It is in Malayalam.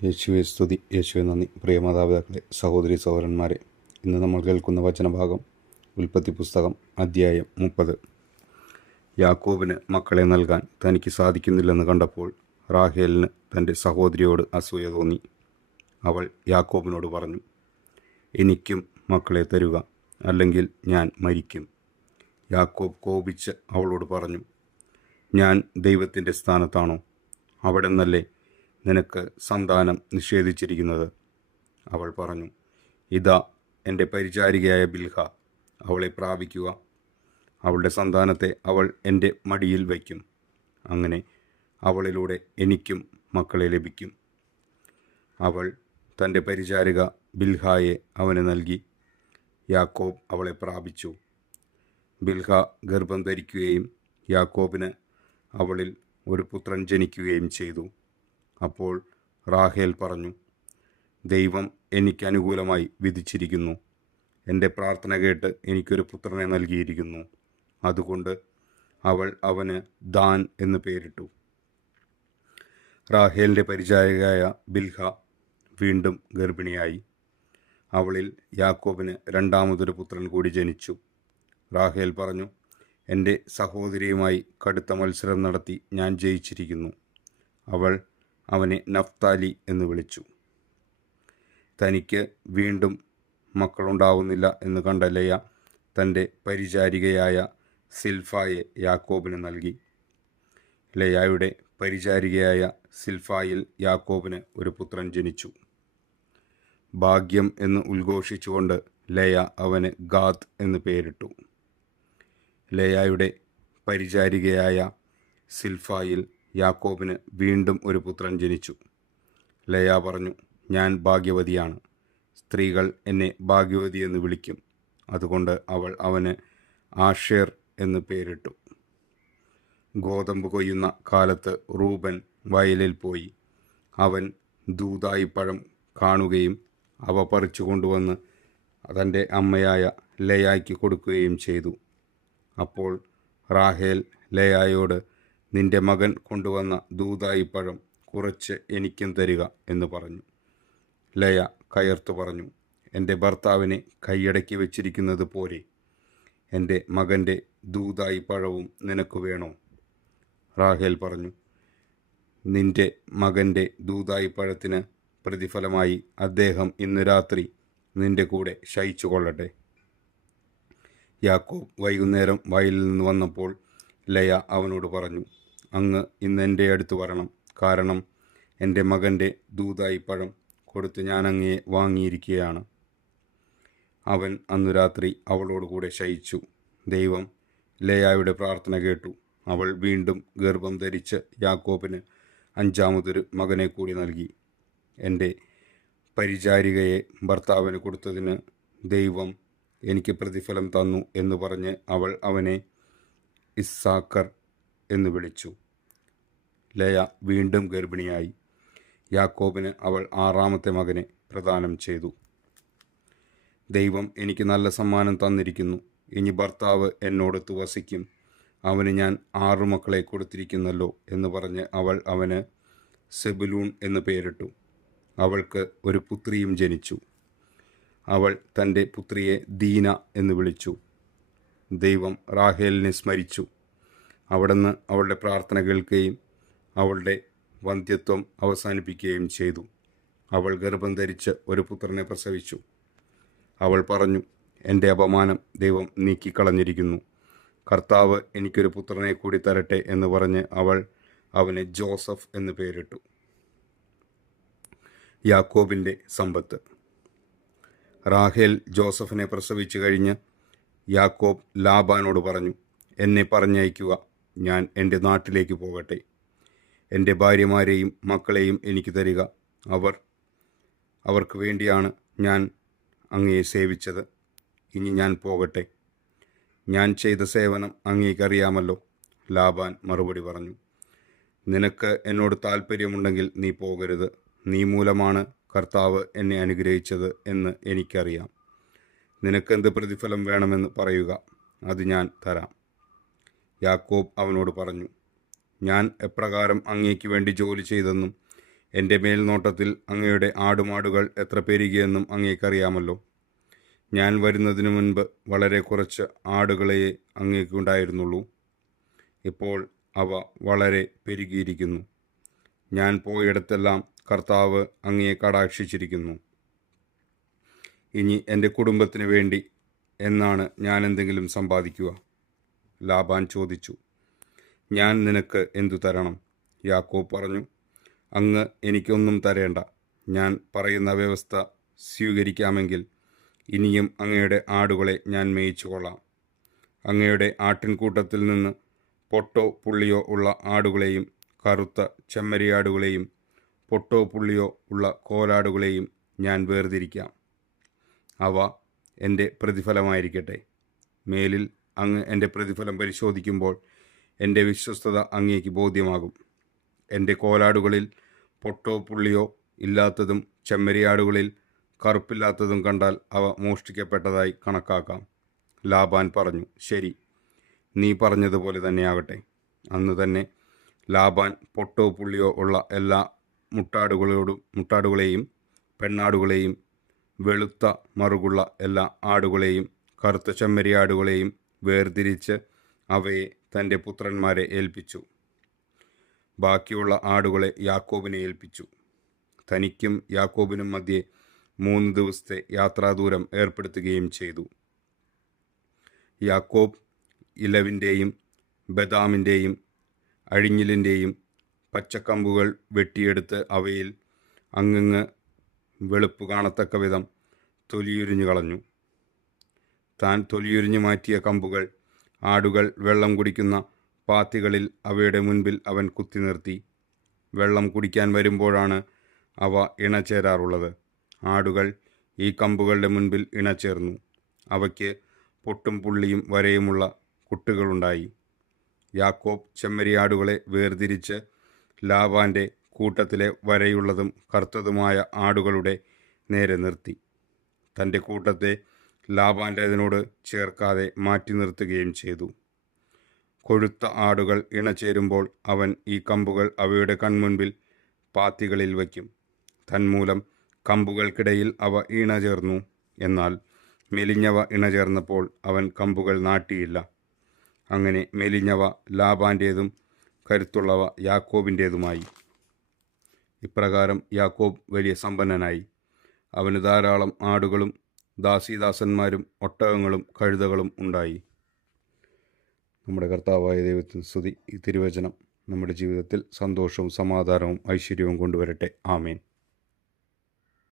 യേശുവെ സ്തുതി, യേശുവെ നന്ദി. പ്രിയ മാതാപിതാക്കളെ, സഹോദരി സഹോദരന്മാരെ, ഇന്ന് നമ്മൾ കേൾക്കുന്ന വചനഭാഗം ഉൽപ്പത്തി പുസ്തകം അധ്യായം 30. യാക്കോബിന് മക്കളെ നൽകാൻ തനിക്ക് സാധിക്കുന്നില്ലെന്ന് കണ്ടപ്പോൾ റാഹേലിന് തൻ്റെ സഹോദരിയോട് അസൂയ തോന്നി. അവൾ യാക്കോബിനോട് പറഞ്ഞു, എനിക്കും മക്കളെ തരുക, അല്ലെങ്കിൽ ഞാൻ മരിക്കും. യാക്കോബ് കോപിച്ച് അവളോട് പറഞ്ഞു, ഞാൻ ദൈവത്തിൻ്റെ സ്ഥാനത്താണോ? അവിടെ നിന്നല്ലേ നിനക്ക് സന്താനം നിഷേധിച്ചിരിക്കുന്നത്? അവൾ പറഞ്ഞു, ഇതാ എൻ്റെ പരിചാരികയായ ബിൽഹ, അവളെ പ്രാപിക്കുക. അവളുടെ സന്താനത്തെ അവൾ എൻ്റെ മടിയിൽ വയ്ക്കും. അങ്ങനെ അവളിലൂടെ എനിക്കും മക്കളെ ലഭിക്കും. അവൾ തൻ്റെ പരിചാരിക ബിൽഹായെ അവന് നൽകി. യാക്കോബ് അവളെ പ്രാപിച്ചു. ബിൽഹ ഗർഭം ധരിക്കുകയും യാക്കോബിന് അവളിൽ ഒരു പുത്രൻ ജനിക്കുകയും ചെയ്തു. അപ്പോൾ റാഹേൽ പറഞ്ഞു, ദൈവം എനിക്ക് അനുകൂലമായി വിധിച്ചിരിക്കുന്നു. എൻ്റെ പ്രാർത്ഥന കേട്ട് എനിക്കൊരു പുത്രനെ നൽകിയിരിക്കുന്നു. അതുകൊണ്ട് അവൾ അവന് ദാൻ എന്ന് പേരിട്ടു. റാഹേലിൻ്റെ പരിചാരികയായ ബിൽഹ വീണ്ടും ഗർഭിണിയായി. അവളിൽ യാക്കോബിന് രണ്ടാമതൊരു പുത്രൻ കൂടി ജനിച്ചു. റാഹേൽ പറഞ്ഞു, എൻ്റെ സഹോദരിയുമായി കടുത്ത മത്സരം നടത്തി ഞാൻ ജയിച്ചിരിക്കുന്നു. അവൾ അവനെ നഫ്താലി എന്ന് വിളിച്ചു. തനിക്ക് വീണ്ടും മക്കളുണ്ടാവുന്നില്ല എന്ന് കണ്ട ലേയ തൻ്റെ പരിചാരികയായ സിൽഫായെ യാക്കോബിന് നൽകി. ലേയായുടെ പരിചാരികയായ സിൽഫായിൽ യാക്കോബിന് ഒരു പുത്രൻ ജനിച്ചു. ഭാഗ്യം എന്ന് ഉദ്ഘോഷിച്ചുകൊണ്ട് ലേയ അവന് ഗാദ് എന്ന് പേരിട്ടു. ലേയായുടെ പരിചാരികയായ സിൽഫായിൽ യാക്കോബിന് വീണ്ടും ഒരു പുത്രൻ ജനിച്ചു. ലേയ പറഞ്ഞു, ഞാൻ ഭാഗ്യവതിയാണ്, സ്ത്രീകൾ എന്നെ ഭാഗ്യവതി എന്ന് വിളിക്കും. അതുകൊണ്ട് അവൾ അവന് ആഷേർ എന്ന് പേരിട്ടു. ഗോതമ്പ് കൊയ്യുന്ന കാലത്ത് റൂബൻ വയലിൽ പോയി. അവൻ ദൂതായിപ്പഴം കാണുകയും അവ പറിച്ചു കൊണ്ടുവന്ന് തൻ്റെ അമ്മയായ ലേയായ്ക്ക് കൊടുക്കുകയും ചെയ്തു. അപ്പോൾ റാഹേൽ ലേയായോട്, നിന്റെ മകൻ കൊണ്ടുവന്ന ദൂതായിപ്പഴം കുറച്ച് എനിക്കും തരിക എന്ന് പറഞ്ഞു. ലേയ കയർത്തു പറഞ്ഞു, എൻ്റെ ഭർത്താവിനെ കൈയടക്കി വെച്ചിരിക്കുന്നത് പോരെ, എൻ്റെ മകൻ്റെ ദൂതായിപ്പഴവും നിനക്ക് വേണോ? റാഹേൽ പറഞ്ഞു, നിന്റെ മകൻ്റെ ദൂതായിപ്പഴത്തിന് പ്രതിഫലമായി അദ്ദേഹം ഇന്ന് രാത്രി നിന്റെ കൂടെ ശയിച്ചു കൊള്ളട്ടെ. യാക്കോബ് വൈകുന്നേരം വയലിൽ നിന്ന് വന്നപ്പോൾ ലേയ അവനോട് പറഞ്ഞു, അങ്ങ് ഇന്ന് എൻ്റെ അടുത്ത് വരണം, കാരണം എൻ്റെ മകൻ്റെ ദൂതായിപ്പഴം കൊടുത്ത് ഞാൻ അങ്ങയെ വാങ്ങിയിരിക്കുകയാണ്. അവൻ അന്നു രാത്രി അവളോടുകൂടെ ശയിച്ചു. ദൈവം ലേയായുടെ പ്രാർത്ഥന കേട്ടു. അവൾ വീണ്ടും ഗർഭം ധരിച്ച് യാക്കോബിന് അഞ്ചാമതൊരു മകനെ കൂടി നൽകി. എൻ്റെ പരിചാരികയെ ഭർത്താവിന് കൊടുത്തതിന് ദൈവം എനിക്ക് പ്രതിഫലം തന്നു എന്ന് പറഞ്ഞ് അവൾ അവനെ ഇസ്സാക്കർ എന്ന് വിളിച്ചു. ലേയ വീണ്ടും ഗർഭിണിയായി. യാക്കോബിന് അവൾ ആറാമത്തെ മകനെ പ്രദാനം ചെയ്തു. ദൈവം എനിക്ക് നല്ല സമ്മാനം തന്നിരിക്കുന്നു. ഇനി ഭർത്താവ് എന്നോടൊത്ത് വസിക്കും. അവന് ഞാൻ 6 മക്കളെ കൊടുത്തിരിക്കുന്നല്ലോ എന്ന് പറഞ്ഞ് അവൾ അവന് സെബുലൂൺ എന്ന് പേരിട്ടു. അവൾക്ക് ഒരു പുത്രിയും ജനിച്ചു. അവൾ തൻ്റെ പുത്രിയെ ദീന എന്ന് വിളിച്ചു. ദൈവം റാഹേലിനെ സ്മരിച്ചു. അവിടുന്ന് അവളുടെ പ്രാർത്ഥന കേൾക്കുകയും അവളുടെ വന്ധ്യത്വം അവസാനിപ്പിക്കുകയും ചെയ്തു. അവൾ ഗർഭം ധരിച്ച് ഒരു പുത്രനെ പ്രസവിച്ചു. അവൾ പറഞ്ഞു, എൻ്റെ അപമാനം ദൈവം നീക്കിക്കളഞ്ഞിരിക്കുന്നു. കർത്താവ് എനിക്കൊരു പുത്രനെ കൂടി തരട്ടെ എന്ന് പറഞ്ഞ് അവൾ അവന് ജോസഫ് എന്ന് പേരിട്ടു. യാക്കോബിൻ്റെ സമ്പത്ത്. റാഹേൽ ജോസഫിനെ പ്രസവിച്ചു കഴിഞ്ഞ് യാക്കോബ് ലാബാനോട് പറഞ്ഞു, എന്നെ പറഞ്ഞയക്കുക, ഞാൻ എൻ്റെ നാട്ടിലേക്ക് പോകട്ടെ. എൻ്റെ ഭാര്യമാരെയും മക്കളെയും എനിക്ക് തരിക. അവർക്ക് വേണ്ടിയാണ് ഞാൻ അങ്ങയെ സേവിച്ചത്. ഇനി ഞാൻ പോകട്ടെ. ഞാൻ ചെയ്ത സേവനം അങ്ങേക്കറിയാമല്ലോ. ലാബാൻ മറുപടി പറഞ്ഞു, നിനക്ക് എന്നോട് താല്പര്യമുണ്ടെങ്കിൽ നീ പോകരുത്. നീ മൂലമാണ് കർത്താവ് എന്നെ അനുഗ്രഹിച്ചത് എന്ന് എനിക്കറിയാം. നിനക്കെന്ത് പ്രതിഫലം വേണമെന്ന് പറയുക, അത് ഞാൻ തരാം. യാക്കോബ് അവനോട് പറഞ്ഞു, ഞാൻ എപ്രകാരം അങ്ങേക്ക് വേണ്ടി ജോലി ചെയ്തെന്നും എൻ്റെ മേൽനോട്ടത്തിൽ അങ്ങയുടെ ആടുമാടുകൾ എത്ര പെരുകിയെന്നും അങ്ങേക്കറിയാമല്ലോ. ഞാൻ വരുന്നതിനു മുൻപ് വളരെ കുറച്ച് ആടുകളെ അങ്ങേക്കുണ്ടായിരുന്നുള്ളൂ. ഇപ്പോൾ അവ വളരെ പെരുകിയിരിക്കുന്നു. ഞാൻ പോയിടത്തെല്ലാം കർത്താവ് അങ്ങയെ കടാക്ഷിച്ചിരിക്കുന്നു. ഇനി എൻ്റെ കുടുംബത്തിന് വേണ്ടി എന്നാണ് ഞാൻ എന്തെങ്കിലും സമ്പാദിക്കുക? ലാബാൻ ചോദിച്ചു. ഞാൻ നിനക്ക് എന്തു തരണം? യാക്കോബ് പറഞ്ഞു, അങ്ങ് എനിക്കൊന്നും തരേണ്ട. ഞാൻ പറയുന്ന വ്യവസ്ഥ സ്വീകരിക്കാമെങ്കിൽ ഇനിയും അങ്ങയുടെ ആടുകളെ ഞാൻ മേയിച്ചു കൊള്ളാം. അങ്ങയുടെ ആട്ടിൻകൂട്ടത്തിൽ നിന്ന് പൊട്ടോ പുള്ളിയോ ഉള്ള ആടുകളെയും കറുത്ത ചെമ്മരിയാടുകളെയും പൊട്ടോ പുള്ളിയോ ഉള്ള കോലാടുകളെയും ഞാൻ വേർതിരിക്കാം. അവ എൻ്റെ പ്രതിഫലമായിരിക്കട്ടെ. മേലിൽ അങ്ങ് എൻ്റെ പ്രതിഫലം പരിശോധിക്കുമ്പോൾ എൻ്റെ വിശ്വസ്തത അങ്ങേക്ക് ബോധ്യമാകും. എൻ്റെ കോലാടുകളിൽ പൊട്ടോ പുള്ളിയോ ഇല്ലാത്തതും ചെമ്മരിയാടുകളിൽ കറുപ്പില്ലാത്തതും കണ്ടാൽ അവ മോഷ്ടിക്കപ്പെട്ടതായി കണക്കാക്കാം. ലാബാൻ പറഞ്ഞു, ശരി, നീ പറഞ്ഞതുപോലെ തന്നെയാകട്ടെ. അന്ന് തന്നെ ലാബാൻ പൊട്ടോ പുള്ളിയോ ഉള്ള എല്ലാ മുട്ടാടുകളെയും പെണ്ണാടുകളെയും വെളുത്ത മറുകുള്ള എല്ലാ ആടുകളെയും കറുത്ത ചെമ്മരിയാടുകളെയും വേർതിരിച്ച് അവയെ തൻ്റെ പുത്രന്മാരെ ഏൽപ്പിച്ചു. ബാക്കിയുള്ള ആടുകളെ യാക്കോബിനെ ഏൽപ്പിച്ചു. തനിക്കും യാക്കോബിനും മധ്യേ 3 ദിവസത്തെ യാത്രാദൂരം ഏർപ്പെടുത്തുകയും ചെയ്തു. യാക്കോബ് ഇലവിൻ്റെയും ബദാമിൻ്റെയും അഴിഞ്ഞിലിൻ്റെയും പച്ചക്കമ്പുകൾ വെട്ടിയെടുത്ത് അവയിൽ അങ്ങ് വെളുപ്പ് കാണത്തക്ക വിധം തൊലിയുരിഞ്ഞു കളഞ്ഞു. താൻ തൊലിയുരിഞ്ഞു മാറ്റിയ കമ്പുകൾ ആടുകൾ വെള്ളം കുടിക്കുന്ന പാത്തികളിൽ അവയുടെ മുൻപിൽ അവൻ കുത്തി നിർത്തി. വെള്ളം കുടിക്കാൻ വരുമ്പോഴാണ് അവ ഇണചേരാറുള്ളത്. ആടുകൾ ഈ കമ്പുകളുടെ മുൻപിൽ ഇണചേർന്നു. അവയ്ക്ക് പൊട്ടും പുള്ളിയും വരയുമുള്ള കുട്ടുകളുണ്ടായി. യാക്കോബ് ചെമ്മരിയാടുകളെ വേർതിരിച്ച് ലാബാൻ്റെ കൂട്ടത്തിലെ വരയുള്ളതും കറുത്തതുമായ ആടുകളുടെ നേരെ നിർത്തി. തൻ്റെ കൂട്ടത്തെ ലാബാൻ്റേതിനോട് ചേർക്കാതെ മാറ്റി നിർത്തുകയും ചെയ്തു. കൊഴുത്ത ആടുകൾ ഇണചേരുമ്പോൾ അവൻ ഈ കമ്പുകൾ അവയുടെ കൺമുൻപിൽ പാത്തികളിൽ വയ്ക്കും. തന്മൂലം കമ്പുകൾക്കിടയിൽ അവ ഇണചേർന്നു. എന്നാൽ മെലിഞ്ഞവ ഇണചേർന്നപ്പോൾ അവൻ കമ്പുകൾ നാട്ടിയില്ല. അങ്ങനെ മെലിഞ്ഞവ ലാബാൻ്റേതും കരുത്തുള്ളവ യാക്കോബിൻ്റേതുമായി. ഇപ്രകാരം യാക്കോബ് വലിയ സമ്പന്നനായി. അവന് ധാരാളം ആടുകളും ദാസീദാസന്മാരും ഒട്ടകങ്ങളും കഴുതകളും ഉണ്ടായി. നമ്മുടെ കർത്താവായ ദൈവത്തിന് സ്തുതി. ഈ തിരുവചനം നമ്മുടെ ജീവിതത്തിൽ സന്തോഷവും സമാധാനവും ഐശ്വര്യവും കൊണ്ടുവരട്ടെ. ആമേൻ.